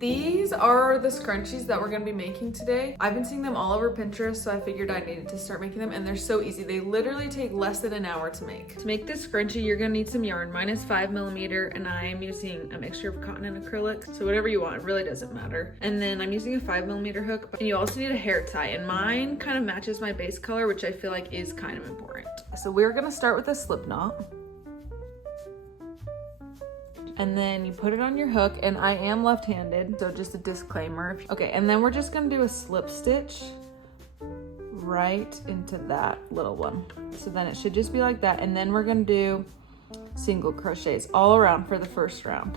These are the scrunchies that we're gonna be making today. I've been seeing them all over Pinterest, so I figured I needed to start making them, and they're so easy. They literally take less than an hour to make. To make this scrunchie, you're gonna need some yarn. Mine is 5mm, and I'm using a mixture of cotton and acrylic, so whatever you want, it really doesn't matter. And then I'm using a 5mm hook, and you also need a hair tie, and mine kind of matches my base color, which I feel like is kind of important. So we're gonna start with a slip knot. And then you put it on your hook, and I am left-handed, so just a disclaimer. Okay, and then we're just gonna do a slip stitch right into that little one. So then it should just be like that, and then we're gonna do single crochets all around for the first round.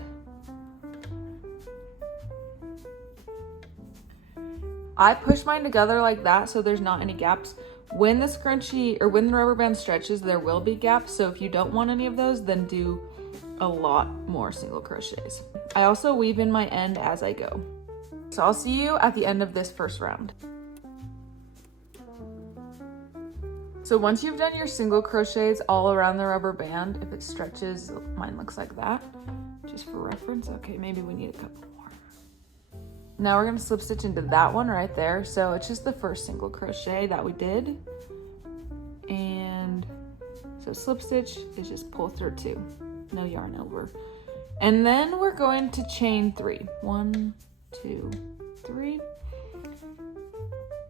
I push mine together like that so there's not any gaps. When the scrunchie, or when the rubber band stretches, there will be gaps, so if you don't want any of those, then do a lot more single crochets. I also weave in my end as I go. So I'll see you at the end of this first round. So once you've done your single crochets all around the rubber band, if it stretches, mine looks like that, just for reference. Okay, maybe we need a couple more. Now we're gonna slip stitch into that one right there. So it's just the first single crochet that we did. And so slip stitch is just pull through 2. No yarn over. And then we're going to chain 3. 1, 2, 3.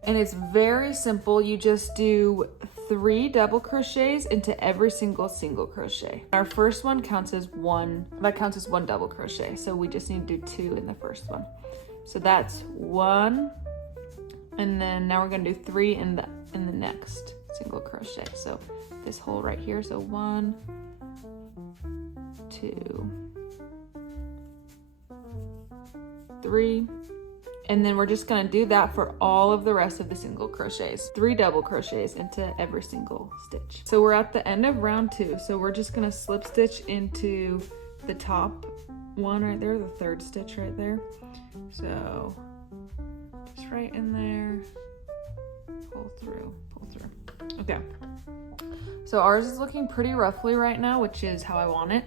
And it's very simple. You just do 3 double crochets into every single crochet. Our first one counts as one double crochet. So we just need to do 2 in the first one. So that's 1. And then now we're gonna do 3 in the next single crochet. So this hole right here. So 1, 2, 3, and then we're just going to do that for all of the rest of the single crochets. 3 double crochets into every single stitch. So we're at the end of round 2, so we're just going to slip stitch into the top one right there, the 3rd stitch right there. So just right in there, pull through. Okay, so ours is looking pretty roughly right now, which is how I want it.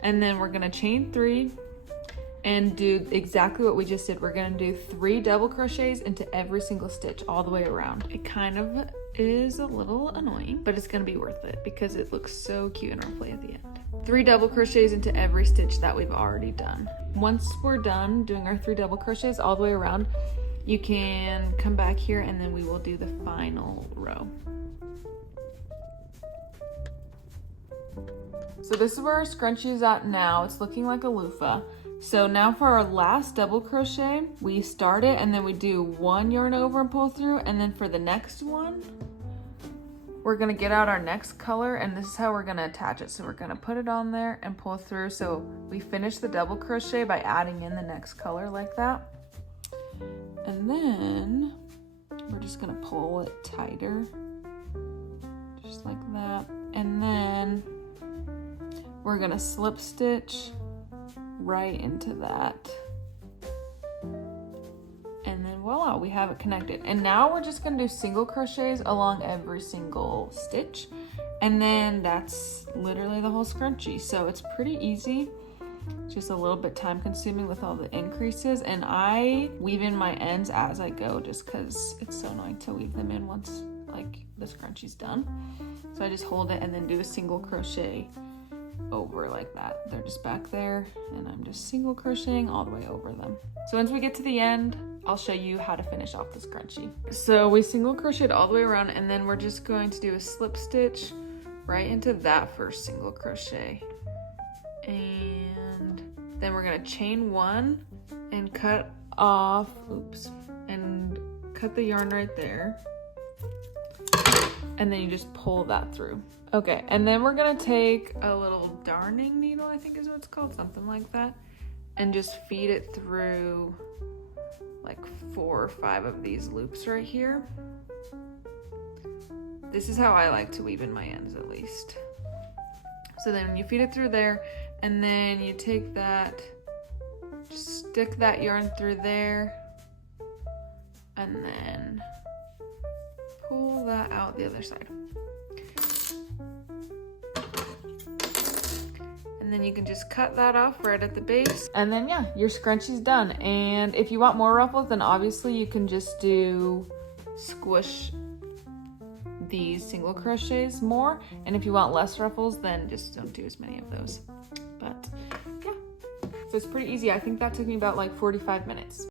And then we're gonna chain 3 and do exactly what we just did. We're gonna do 3 double crochets into every single stitch all the way around. It kind of is a little annoying, but it's gonna be worth it because it looks so cute and ruffly at the end. 3 double crochets into every stitch that we've already done. Once we're done doing our 3 double crochets all the way around, you can come back here and then we will do the final row. So this is where our scrunchie is at now. It's looking like a loofah. So now for our last double crochet, we start it and then we do 1 yarn over and pull through. And then for the next one, we're gonna get out our next color, and this is how we're gonna attach it. So we're gonna put it on there and pull through. So we finish the double crochet by adding in the next color like that. And then we're just gonna pull it tighter, just like that. And then we're gonna slip stitch right into that. And then voila, we have it connected. And now we're just gonna do single crochets along every single stitch. And then that's literally the whole scrunchie. So it's pretty easy, just a little bit time consuming with all the increases. And I weave in my ends as I go just cause it's so annoying to weave them in once like the scrunchie's done. So I just hold it and then do a single crochet over like that. They're just back there and I'm just single crocheting all the way over them. So once we get to the end, I'll show you how to finish off the scrunchie. So we single crocheted all the way around, and then we're just going to do a slip stitch right into that first single crochet. And then we're gonna chain 1 and cut off, and cut the yarn right there. And then you just pull that through. Okay, and then we're gonna take a little darning needle, I think is what it's called, something like that, and just feed it through like 4 or 5 of these loops right here. This is how I like to weave in my ends, at least. So then you feed it through there, and then you take that, just stick that yarn through there, and then pull that out the other side. And And then you can just cut that off right at the base. And then yeah, your scrunchie's done. And if you want more ruffles, then obviously you can just squish these single crochets more. And if you want less ruffles, then just don't do as many of those. But yeah, so it's pretty easy. I think that took me about like 45 minutes.